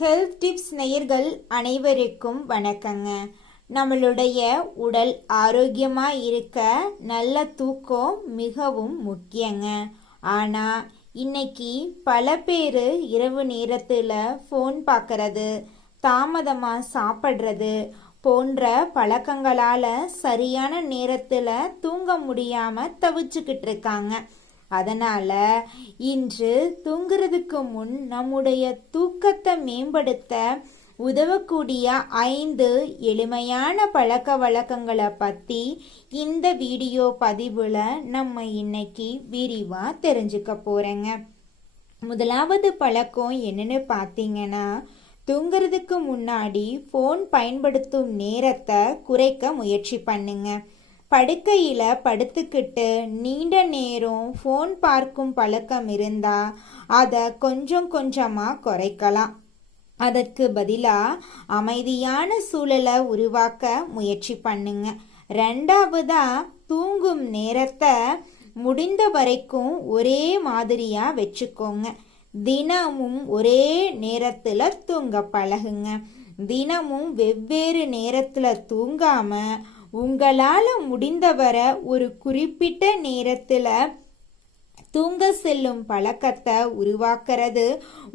Health tips நேயர்கள் அனைவருக்கும் வணக்கங்க. நம்மளுடைய உடல் ஆரோக்கியமாக இருக்க நல்ல தூக்கம் மிகவும் முக்கியங்க. ஆனால் இன்னைக்கு பல பேர் இரவு நேரத்தில் ஃபோன் பார்க்கறது, தாமதமாக சாப்பிட்றது போன்ற பழக்கங்களால் சரியான நேரத்தில் தூங்க முடியாமல் தவிச்சுக்கிட்டு இருக்காங்க. அதனால் இன்று தூங்குறதுக்கு முன் நம்முடைய தூக்கத்தை மேம்படுத்த உதவக்கூடிய 5 எளிமையான பழக்க வழக்கங்களை பற்றி இந்த வீடியோ பதிவில் நம்ம இன்னைக்கு விரிவாக தெரிஞ்சுக்க போகிறேங்க. முதலாவது பழக்கம் என்னன்னு பார்த்தீங்கன்னா, தூங்குறதுக்கு முன்னாடி ஃபோன் பயன்படுத்தும் நேரத்தை குறைக்க முயற்சி பண்ணுங்க. படுக்கையில் படுத்துக்கிட்டு நீண்ட நேரம் ஃபோன் பார்க்கும் பழக்கம் இருந்தால் அதை கொஞ்சம் கொஞ்சமாக குறைக்கலாம். அதற்கு பதிலாக அமைதியான சூழலை உருவாக்க முயற்சி பண்ணுங்க. ரெண்டாவதாக, தூங்கும் நேரத்தை முடிந்த வரைக்கும் ஒரே மாதிரியாக வச்சுக்கோங்க. தினமும் ஒரே நேரத்தில் தூங்க பழகுங்க. தினமும் வெவ்வேறு நேரத்தில் தூங்காமல் உங்களால் முடிந்தவரை ஒரு குறிப்பிட்ட நேரத்தில் தூங்க செல்லும் பழக்கத்தை உருவாக்குறது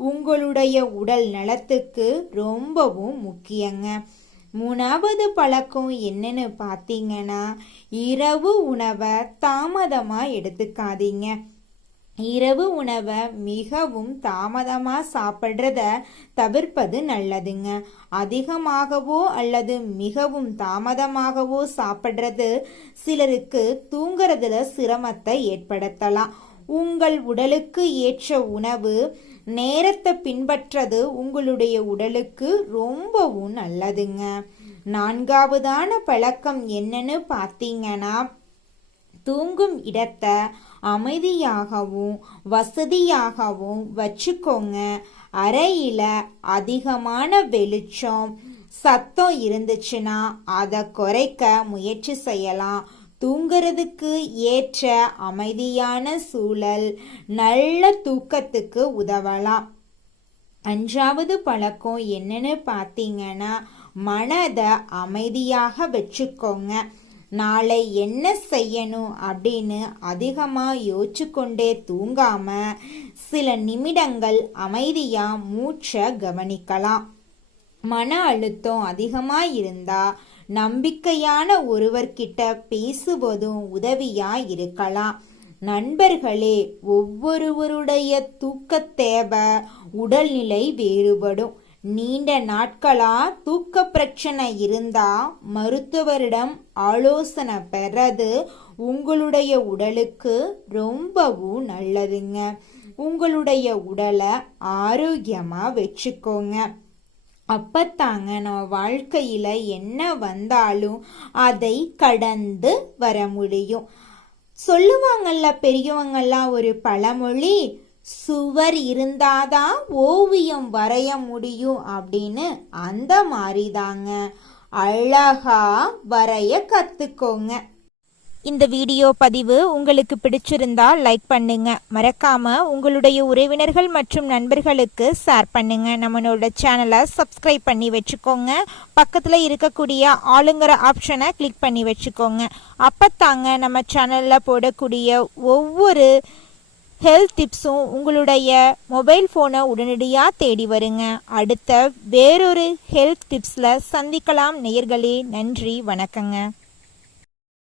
உங்களுடைய உடல் நலத்துக்கு ரொம்பவும் முக்கியங்க. மூணாவது பழக்கம் என்னன்னு பார்த்தீங்கன்னா, இரவு உணவை தாமதமாக எடுத்துக்காதீங்க. இரவு உணவை மிகவும் தாமதமாக சாப்பிட்றத தவிர்ப்பது நல்லதுங்க. அதிகமாகவோ அல்லது மிகவும் தாமதமாகவோ சாப்பிட்றது சிலருக்கு தூங்குறதுல சிரமத்தை ஏற்படுத்தலாம். உங்கள் உடலுக்கு ஏற்ற உணவு நேரத்தை பின்பற்றது உங்களுடைய உடலுக்கு ரொம்பவும் நல்லதுங்க. நான்காவதான பழக்கம் என்னன்னு பார்த்தீங்கன்னா, தூங்கும் இடத்தை அமைதியாகவும் வசதியாகவும் வச்சுக்கோங்க. அறையில் அதிகமான வெளிச்சம், சத்தம் இருந்துச்சுன்னா அதை குறைக்க முயற்சி செய்யலாம். தூங்குறதுக்கு ஏற்ற அமைதியான சூழல் நல்ல தூக்கத்துக்கு உதவலாம். அஞ்சாவது பழக்கம் என்னன்னு பார்த்தீங்கன்னா, மனதை அமைதியாக வச்சுக்கோங்க. நாளை என்ன செய்யணும் அப்படின்னு அதிகமாக யோசிச்சு கொண்டே தூங்காம சில நிமிடங்கள் அமைதியாக மூச்சை கவனிக்கலாம். மன அழுத்தம் அதிகமாக இருந்தால் நம்பிக்கையான ஒருவர்கிட்ட பேசுவதும் உதவியாக இருக்கலாம். நண்பர்களே, ஒவ்வொருவருடைய தூக்க தேவை, உடல்நிலை வேறுபடும். நீண்ட நாட்களா தூக்க பிரச்சனை இருந்தா மருத்துவரிடம் ஆலோசனை பெறது உங்களுடைய உடலுக்கு ரொம்பவும் நல்லதுங்க. உங்களுடைய உடலை ஆரோக்கியமா வச்சுக்கோங்க. அப்பத்தாங்க நம்ம வாழ்க்கையில என்ன வந்தாலும் அதை கடந்து வர முடியும். சொல்லுவாங்கல்ல பெரியவங்கெல்லாம் ஒரு பழமொழி, சுவர் இருந்தாதான் ஓவியம் வரைய முடியும் அப்படின்னு. அந்த மாதிரி தாங்க அழகா வரைய கத்துக்கோங்க. இந்த வீடியோ பதிவு உங்களுக்கு பிடிச்சிருந்தா லைக் பண்ணுங்க. மறக்காம உங்களுடைய உறவினர்கள் மற்றும் நண்பர்களுக்கு ஷேர் பண்ணுங்க. நம்மளோட சேனலை சப்ஸ்கிரைப் பண்ணி வச்சுக்கோங்க. பக்கத்துல இருக்கக்கூடிய ஆளுங்கிற ஆப்ஷனை கிளிக் பண்ணி வச்சுக்கோங்க. அப்பத்தாங்க நம்ம சேனல்ல போடக்கூடிய ஒவ்வொரு ஹெல்த் டிப்ஸும் உங்களுடைய மொபைல் ஃபோனை உடனடியாக தேடி வருங்க. அடுத்த வேறொரு ஹெல்த் டிப்ஸில் சந்திக்கலாம் நேயர்களே. நன்றி, வணக்கங்க.